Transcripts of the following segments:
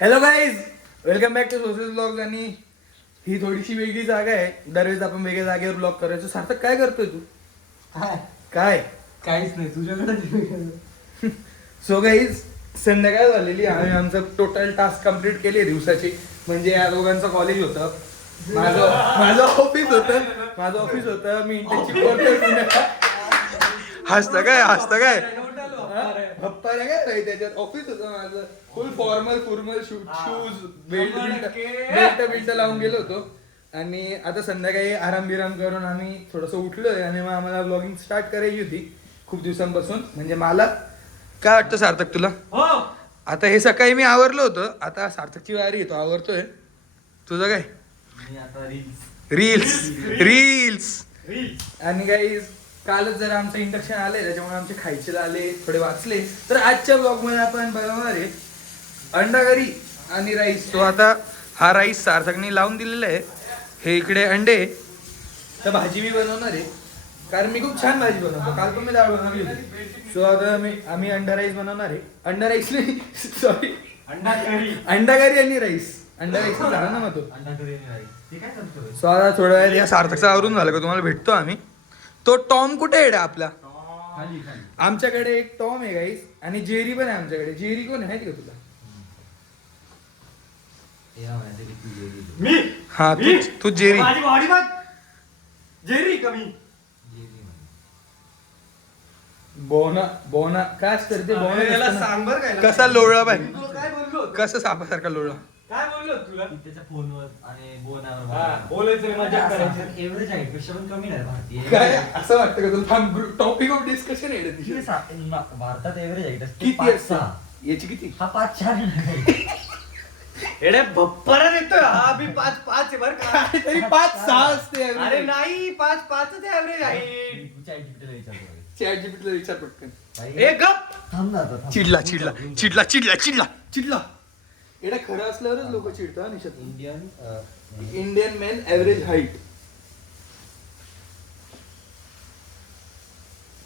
Hello guys, welcome back to social blog. आणि ही थोडीशी वेगळी जागा आहे. दरवेळेस आपण वेगळ्या जागेवर ब्लॉग करायचो. सार्थक काय करतोय तू? काय काहीच नाही तुझ्याकडे. सो गाईज, संध्याकाळ झालेली. आम्ही आमचं टोटल टास्क कंप्लीट केले दिवसाची. म्हणजे या दोघांचं कॉलेज होतं, माझं ऑफिस होतं. मी इंटर्नशिप करतोय. हसतं काय हप्पा नाही काय त्याच्यात ऑफिस होतं माझं. फुल फॉर्मल शूज बेल्ट लावून गेलो होतो. आणि आता संध्याकाळी आराम करून आम्ही थोडंसं उठलोय. आणि मग आम्हाला ब्लॉगिंग स्टार्ट करायची होती खूप दिवसांपासून. म्हणजे मला काय वाटतं सार्थक तुला? आता हे सकाळी मी आवरलो होतं, आता सार्थकची वारी येतो आवरतोय. तुझं काय? रील्स. आणि काही कालच जरा आमचं इंडक्शन आलंय, त्याच्यामुळे आमचे खायचे आले, थोडे वाचले. तर आजच्या ब्लॉग मध्ये आपण बनवणार आहे अंडा करी आणि राईस. तो आता हा राईस सार्थकने लावून दिलेला आहे. हे इकडे अंडे. तर भाजी मी बनवणार आहे, कारण मी खूप छान भाजी बनवतो. काल पण मी डाळ बनवली होती. सो आता आम्ही अंडा राईस बनवणार आहे. अंडा राईस नाही, सॉरी, अंडा करी आणि राईस. अंडा राईस झाला ना मग तो. सो आता थोड्या वेळ या सार्थकचा आवरून झालं का तुम्हाला भेटतो आम्ही. तो टॉम कुठे आहे आपला? आमच्याकडे एक टॉम आहे गाईस, आणि जेरी पण आहे आमच्याकडे. जेरी कोण आहे माहिती का तुला? हा, तू जेरी. जेरी कमी बोना काय असतं ते? बोना सांबर काय? कसा लोळला बाय, काय बोललो? कसं सापासारखा लोळला. काय बोललो तुला? त्याच्या फोनवर आणि बोनावर बोलायचं मजा करायची. एव्हरेज आहे, पेक्षा पण कमी नाही भारतीय. काय असं वाटतं का तुला? टॉपिक ऑफ डिस्कशन आहे. भारतात एव्हरेज आहे किती असतं याची? किती? हा 5-4 एडे भप्परा देतोय हा. मी 5 आहे बरं का. तरी 5-6 असते. अरे नाही, 5 ऍव्हरेज आहे. चॅट जीपीटीला विचार पटकन. ए गप. थांब ना आता. चिडला. एवढा खरं असल्यावरच लोक चिडतात. निशात इंडियन मेन ऍव्हरेज हाईट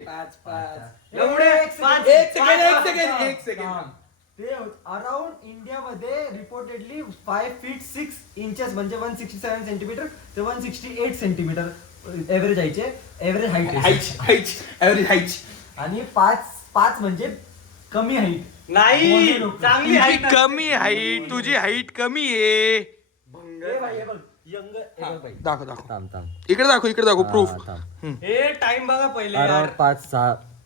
5. एक सेकंड. ते अराउंड इंडियामध्ये रिपोर्टेडली 5 feet 6 inches म्हणजे 167 सेंटीमीटर ते 168 सेंटीमीटर एव्हरेज हाईटचे. एव्हरेज हाईट आणि 5 म्हणजे कमी हाईट. नाही, चांगली हाईट. कमी हाईट. तुझी हाईट कमी आहे. दाखव. इकडे दाखव प्रूफ. हे टाइम बघा पहिले. Around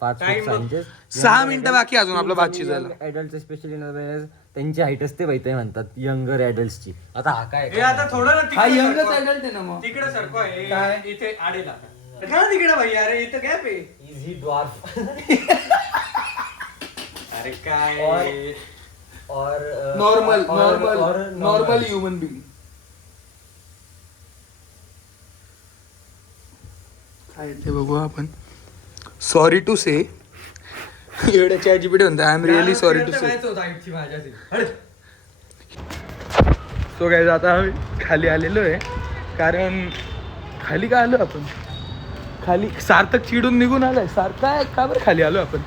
5 inches. 6 मिनिटं बाकी अजून आपलं बातचीत झालं. ऍडल्ट स्पेशली त्यांची हाईट असते ते म्हणतात यंगर ऍडल्टची. आता हा काय हे आता थोडं ना हा तिकडे यंगच सरकवा. ऍडल्ट आहे ना मग. तिकडे सरको आहे काय? इथे आडेला का तिकडे भाई? अरे इथं गॅप आहे. इज ही ड्वार्फ अरे काय और नॉर्मल ह्युमन बिंग. काय ते बघू आपण. सॉरी टू से एवढ्या चॅट जीपीटी म्हणतो I am really sorry to say. So काय, आता आम्ही खाली आलेलो आहे. कारण खाली का आलो आपण? खाली सार्थक चिडून निघून आलाय. सार्थक का बरं खाली आलो आपण?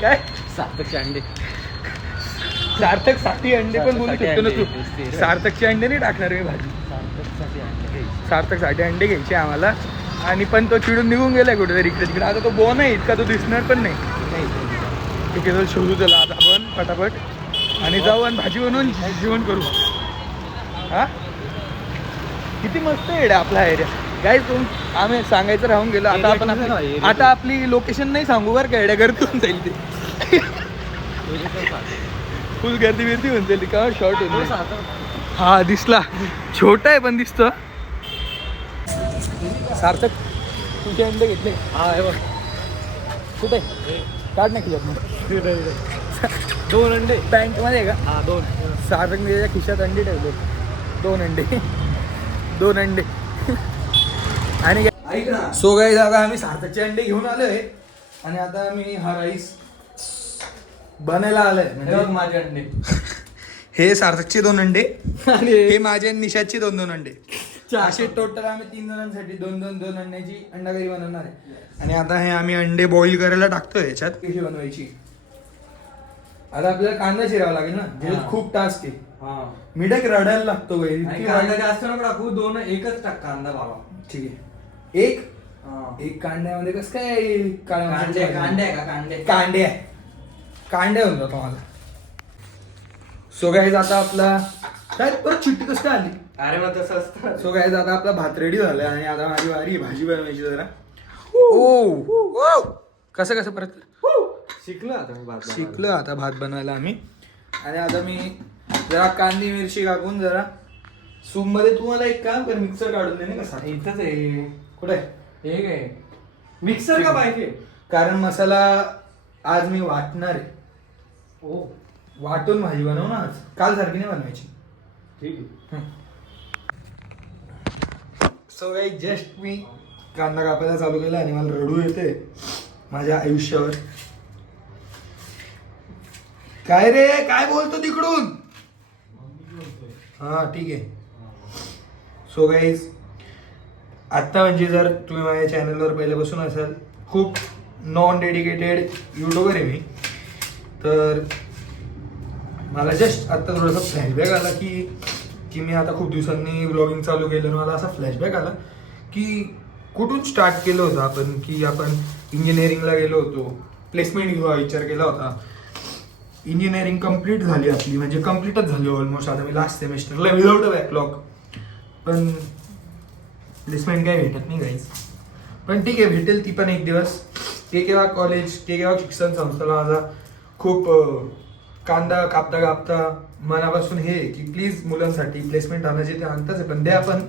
काय? सार्थकचे अंडे. सार्थक साठी अंडे पण बोलू शकतो ना तू. सार्थकचे अंडे नाही टाकणार मी भाजी. सार्थकसाठी अंडे घ्यायचे आम्हाला. आणि पण तो चिडून निघून गेलाय कुठेतरी इकडे तिकडे. आता तो बोन आहे, इतका तो दिसणार पण नाही. ठीक आहे, शोधू त्याला आता आपण फटाफट आणि जाऊ आणि भाजी बनवून जेवण करू. हा, किती मस्त आहे आपला एरिया. काय आम्ही सांगायचं राहून गेलो. आता आपली लोकेशन नाही सांगू बरं का, एड्या गर्दी होऊन जाईल ते. फुल गर्दी बिर्दी होऊन जाईल का. शॉर्ट होऊन. हा दिसला, छोटा आहे पण दिसतो. सार्थक तुझे अंडे घेतले? हा हे बघ कुठे काढ नाही खिशात. 2 अंडे पॅन्ट मध्ये का? हा 2. सार्थकने त्याच्या खिशात अंडे ठेवले. 2 अंडे आणि सो गाईज, आता आम्ही सार्थकचे अंडे घेऊन आलोय. आणि आता आम्ही हा राईस बनायला आलाय. म्हणजे माझे अंडे. हे सार्थकचे 2 अंडे आणि हे माझे निशादचे 2 अंडे. असे टोटल आम्ही 3 जणांसाठी 2 अंड्याची अंडा करी बनवणार आहे. आणि आता हे आम्ही अंडे बॉईल करायला टाकतोय याच्यात. कशी बनवायची आता आपल्याला कांदा चिरावा लागेल ना जे हा. खूप टास्क आहे. हा. मी डायरेक्ट रडायला लागतो बाई. आणि इतकी कांदा वाईट. जास्त नको टाकू, दोन एकच टाक कांदा बाबा. ठीक आहे. एक कांड्यामध्ये कसं काय काळ्या कांडे मसाल्याची कांडे आहे का कांडे? कांड्या होऊन जातो मला. सो गाईज आता आपला काय परत चिट्टी कसं काय आली. अरे मग तसं असतं. सो गाईज आता आपला भात रेडी झालाय आणि आता माझी वारी भाजी बनवायची जरा. ओ कसं कसं परत शिकलो आता मी भात बनवायला. शिकलो आता भात बनवायला आम्ही. आणि आता मी जरा कांदी मिरची कापून जरा सूप मध्ये तुम्हाला एक काम कर मिक्सर काढून दे नाही का साठी. इथंच आहे. कुठे हे काय मिक्सर का पाहिजे? कारण मसाला आज मी वाटणार आहे. ओ वाटून भाजी बनव ना आज. काल सारखी नाही बनवायची. ठीक आहे. सो काही जस्ट मी कांदा कापायला चालू केला आणि मला रडू येते माझ्या आयुष्यावर. काय रे काय बोलतो तिकडून. हा ठीक आहे. सो गाईज आत्ता म्हणजे जर तुम्ही माझ्या चॅनलवर पहिल्यापासून असाल, खूप नॉन डेडिकेटेड युट्यूबर आहे मी, तर मला जस्ट आत्ता थोडासा फ्लॅशबॅक आला की मी आता खूप दिवसांनी व्लॉगिंग चालू केलं. मला असा फ्लॅशबॅक आला की कुठून स्टार्ट केलं होतं आपण, की आपण इंजिनिअरिंगला गेलो होतो, प्लेसमेंट घेऊन विचार केला होता. इंजिनिअरिंग कम्प्लीट झाली आपली, म्हणजे कम्प्लीटच झाली ऑलमोस्ट. आता मी लास्ट सेमिस्टरला विदाउट अ बॅकलॉग, पण प्लेसमेंट काय भेटत नाही गाईज. पण ठीक आहे, भेटेल ती पण एक दिवस. केकेवा कॉलेज, केकेवा शिक्षण संस्थेला माझा खूप कांदा कापता कापता मनापासून हे की प्लीज मुलांसाठी प्लेसमेंट आणायचे ते आणताच आहे, पण द्या पण.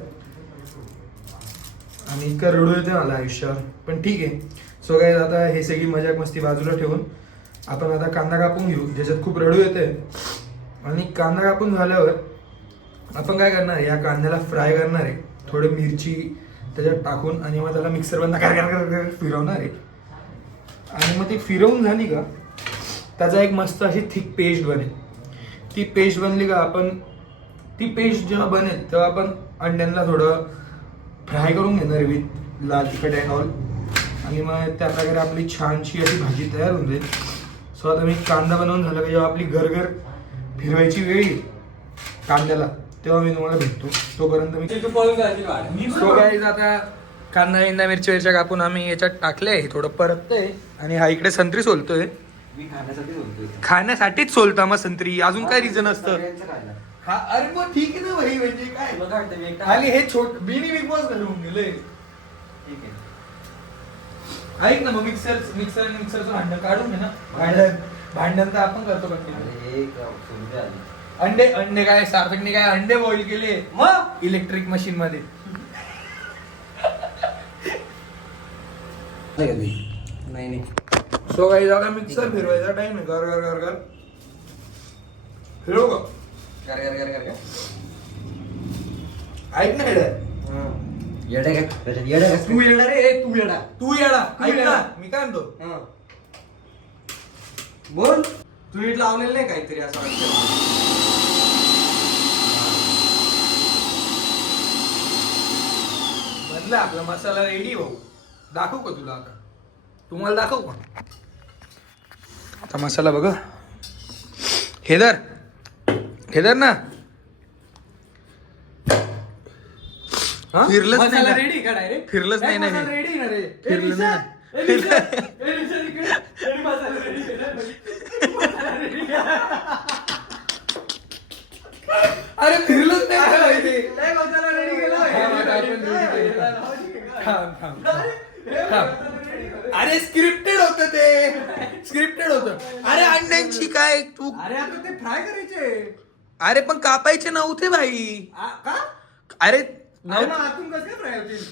आणि इतकं रडू येते मला आयुष्यावर, पण ठीक आहे. सो काय आता हे सगळी मजाक मस्ती बाजूला ठेवून आपण आता कांदा कापून घेऊ, ज्याच्यात खूप रडू येते. आणि कांदा कापून झाल्यावर आपण काय करणार आहे, या कांद्याला फ्राय करणार आहे, थोडी मिरची त्याच्यात टाकून, आणि मग त्याला मिक्सर बंद कर फिरवणार आहे. आणि मग ती फिरवून झाली का त्याचा एक मस्त अशी थिक पेस्ट बनेल. ती पेस्ट बनली का आपण ती पेस्ट जेव्हा बनेल तेव्हा आपण अंड्यांना थोडं फ्राय करून घेणार आहे विथ लाल तिखट अँड ऑल. आणि मग त्या प्रकारे आपली छानशी अशी भाजी तयार होऊन जाईल. सो आता मी कांदा बनवून झालं का जेव्हा आपली घर फिरवायची वेळ येईल कांद्याला, तेव्हा मी तुम्हाला भेटतो. तोपर्यंत मी सो गाईज आता कांदा मिरच्या कापून आम्ही याच्यात टाकले, थोडं परततंय. आणि हा इकडे संत्री सोलतोय. मी खाण्यासाठी बोलतोय. खाण्यासाठीच सोलता मग संत्री, अजून काय रिझन असतं. सगळ्यांचं खायला. हा अरे मग ठीक आहे ना भाई, म्हणजे काय. तुला वाटतं मी एकटा- आणि हे छोट बिनी बिग बॉस घालून गेले. ठीक आहे. ऐक ना मग मिक्सरचं भांडण काढून घे ना. भांडण तर आपण करतो कंटिन्यू. अरे एक सुविधा आली. अंडे काय सार्थकने काय अंडे बॉईल केले मग इलेक्ट्रिक मशीन मध्ये. नाही सो काही जागा मिक्सर फिरवायचा टाइम आहे. कर कर कर कर फिरव का. कर. ऐक ना येड्या. येडा काय? येडा काय? तू येडा रे, तू येडा. तू येडा ऐक येडा. ना मी काय म्हणतो. हं. बोल. तू नीट लावलेलं नाही काहीतरी असं वाटतं. म्हणलं आपला मसाला रेडी भाऊ. दाखवू का तुला आता. तुम्हाला दाखवू का आता मसाला बघ. हेदर ना फिरलंच नाही मसाला ना. रेडी का डायरेक्ट? फिरलंच नाही ना हे. मसाला रेडी ना रे. फिरलं नाही ना. अरे फिरलंच नाही ना भाई ते. मसाला रेडी केला. थांब आता आपण ready केलं. थांब. अरे स्क्रिप्टेड होतं ते. स्क्रिप्टेड होतं. अरे अंड्यांची काय तू. अरे आता ते फ्राय करायचे. अरे पण कापायचे नव्हते भाई. का? अरे नाही ना, आतून कसं काय फ्राय होतील?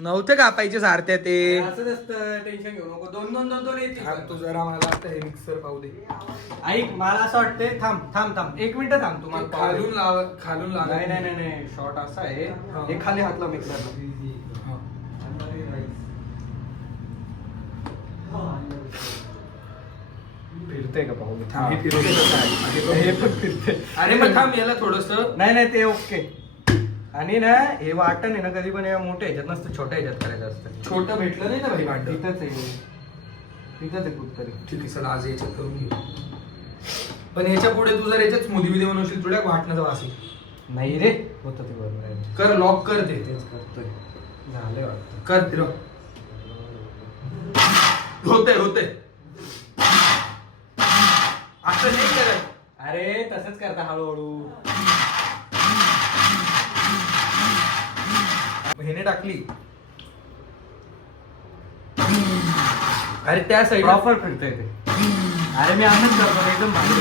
नव्हते कापायचे सारख्या ते. असंच असतं, टेन्शन घेऊ नको. दोन येतील. थांब तू जरा मला आता हे मिक्सर पाहू दे. ऐक, मला असं वाटतंय. थांब 1 मिनिट थांब. तुम्हाला पाहू दे. खालून लाव. नाही शॉर्ट असा आहे. हा. हे खाली हात लाव मिक्सरला. फिरतंय का पाहू दे. थांब. हे फिरतंय. हे पण फिरतंय. अरे मग थांब याला थोडस. नाही ते ओके. आणि ना हे वाटण आहे ना, कधी पण या मोठ्या ह्याच्यात नसतं, छोट्या ह्याच्यात करायचं असतं. छोटं भेटलं नाही ना भाई भांड. तिथंच आहे कुठतरी. ठीक आहे चला आज याच्यात करून घेऊ. पण याच्या पुढे तू जर याच्यात स्मूदी बिदी बनवशील तुला वाटण्याचा वास येईल. नाही रे होतं ते बरोबर आहे. कर लॉक कर ते तेच करतोय. झालंय वाटतं. कर ते होते असं नाही करत. अरे तसंच करता हळूहळू. हेने टाकली अरे त्या साईड प्रॉपर फिरतंय ते. अरे मी असंच करतो एकदम भारी.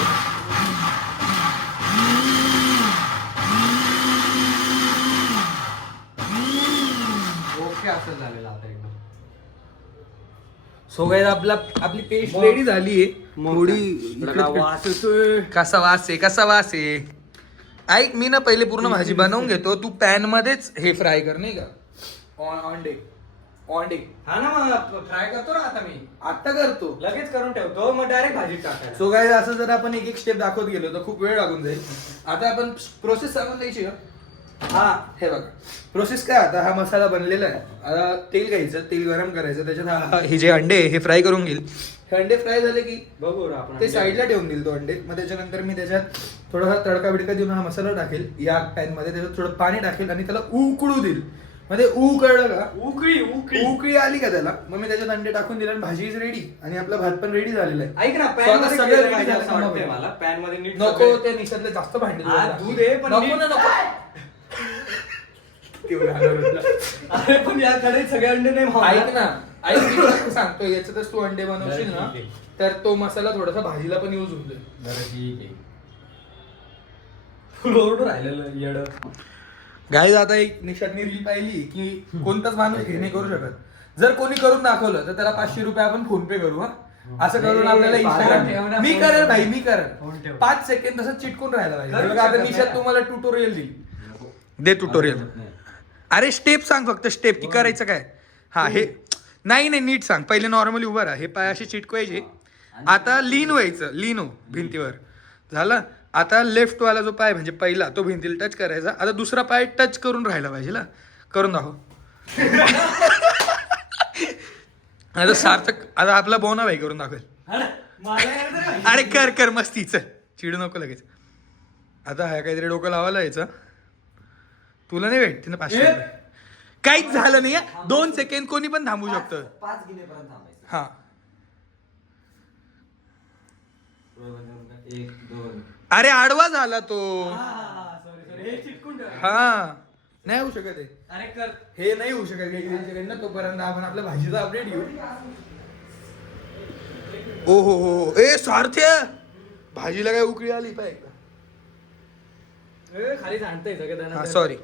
ओके असं झालेलं आता एकदम. सो गाइस आपली पेस्ट रेडी झालीये. थोडी वास येतोय. कसा वास आहे ऐक मी ना पहिले पूर्ण भाजी बनवून घेतो. तू पॅन मध्येच हे फ्राय कर नाही का ऑन हा ना मग फ्राय करतो ना आता मी. आता करतो. लगेच करून ठेवतो मग डायरेक्ट भाजीत टाकायचं. सो गाइस असं जर आपण एक स्टेप दाखवत गेलो तर खूप वेळ लागून जाईल. आता आपण प्रोसेस सांगून द्यायची का? हा हे बघा प्रोसेस काय. आता हा मसाला बनलेला आहे. आता तेल घ्यायचं, तेल गरम करायचं, त्याच्यात हे जे अंडे हे फ्राय करून घेईल. हे अंडे फ्राय झाले की बघू रे आपण ते साईडला ठेवून देईल तो अंडे. मग त्याच्यानंतर मी त्याच्यात थोडासा तडका बिडका देऊन हा मसाला टाकेल या पॅन मध्ये. त्याच्यात थोडं पाणी टाकेल आणि त्याला उकळू देईल. मध्ये कळलं का? उकळी आली का त्याला मग मी त्याच्यात अंडे टाकून दिले आणि भाजी इज रेडी आणि आपला भात पण रेडी झालेला आहे. ऐक ना So पॅन आता मध्ये सगळं सगळं ready झालं असं वाटतंय समोर. मला. पॅन मध्ये नीट नको सगळं- त्या निशातले जास्त भांडे हा, दूध आहे, पण नको नीट- ना नको तेवढं हलवलं. अरे पण याकडे सगळे अंडे नाही मावणार. ऐक ना ऐक मी तुला सांगतो याच्यातच तू अंडे बनवशील ना ठीक आहे. तर तो मसाला थोडासा भाजीला पण यूज होऊन जाईल. बरं ठीक आहे. फुल ओरडून राहिलेलं येड. गाईज आता एक निशातनी रील पाहिली की कोणताच माणूस हे नाही करू शकत. जर कोणी करून दाखवलं तर त्याला 500 रुपये आपण फोन पे करू. हा असं करून आपल्याला ठेव ना इंस्टाग्राम मी फोन करेल पे. भाई मी फोन करेल ठेव. 5 सेकंड तसं चिटकून राहायला पाहिजे. करू बघा, आता शकत निशात नाही. तुम्हाला ट्युटोरियल देईल. दे ट्युटोरियल. अरे स्टेप सांग फक्त स्टेप की करायचं काय. हा हे नाही नीट सांग. पहिले नॉर्मली उभं राहा. हे पाय असे चिटकवायचे. आता लीन व्हायचं. लीन हो भिंतीवर झालं. आता लेफ्ट वाला जो पाय म्हणजे पहिला तो भिंतीला टच करायचा. आता दुसरा पाय टच करून राहायला पाहिजे ना. करून दाखव. आता सार्थक आता आपला बोना भाई करून दाखवेल. अरे कर मस्ती चल चिडू नको लगेच. आता हा काहीतरी डोकं लावायला यायचं. तुला नाही भेटते ना 500 रुपये. काहीच झालं नाही. 2 सेकंड कोणी पण थांबू शकतं. 5 गिनेपर्यंत थांबायचं. हा 1 2 अरे आडवा झाला तो. हे चिटकून ठेव. हा नाही होऊ शकत आहे. अरे कर. हे नाही होऊ शकत त्यांच्याकडनं. तोपर्यंत आपण आपल्या भाजीचा अपडेट घेऊ. ओ हो ए सारथ्या भाजीला काय उकळी आली पाहिजे. ए, खाली सांडतंय सगळं हा सॉरी.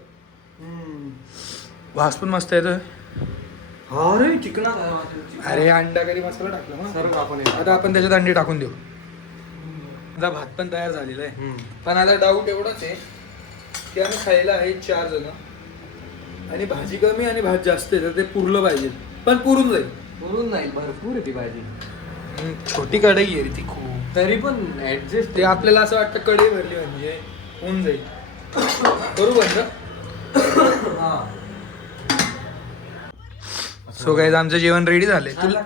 वास पण मस्त येतोय. अरे चिकना. अरे अंडा करी मसाला टाकला मग. सर्व आपण आता आपण त्याच्यात अंडे टाकून देऊ. आता भात पण तयार झालेला आहे. पण आता डाऊट एवढाच आहे की आम्ही खायला आहे 4 जण आणि भाजी कमी आणि भात जास्त आहे तर ते पुरलं पाहिजे. पण पुरून जाईल. बोलून नाही भरपूर आहे ती भाजी. छोटी कढई आहे रे ती खूप. तरी पण ऍडजस्ट ते आपल्याला असं वाटतं कढई भरली म्हणजे होऊन जाईल. करू बंद. सो गाईज आमचं जेवण रेडी झालंय. तुला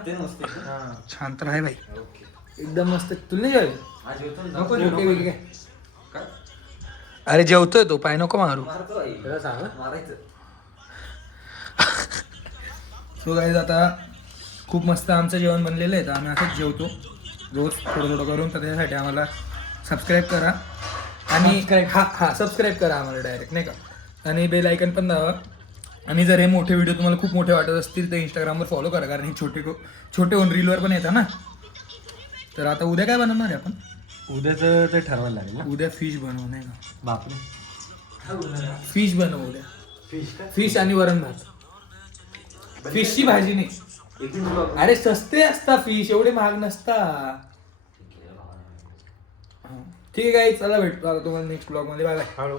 छान तर आहे भाई एकदम मस्त. तुला नाही जेवायचं? नको ओके, ओके. अरे जेवतोय तो पाय नको मारू. सो गाईज आता खूप मस्त आमचं जेवण बनलेलं आहे. तर आम्ही असंच जेवतो रोज थोडं करून. तर त्यासाठी आम्हाला सबस्क्राईब करा आणि हा सबस्क्राईब करा आम्हाला डायरेक्ट नाही का. आणि बेल आयकन पण दाबा. आणि जर हे मोठे व्हिडिओ तुम्हाला खूप मोठे वाटत असतील तर इंस्टाग्रामवर फॉलो करा. कारण हे छोटे होऊन रीलवर पण येतात ना. तर आता उद्या काय बनवणार आहे आपण? उद्याचं ते ठरवायला लागेल ना. उद्या फिश बनवू नाही का. बापरे. फिश बनवू उद्या. फिश आणि वरण भात. फिशची भाजी नाही. अरे सस्ते असता फिश एवढे महाग नसता. ठीक आहे चला भेटतो आता तुम्हाला नेक्स्ट ब्लॉग मध्ये. Bye bye.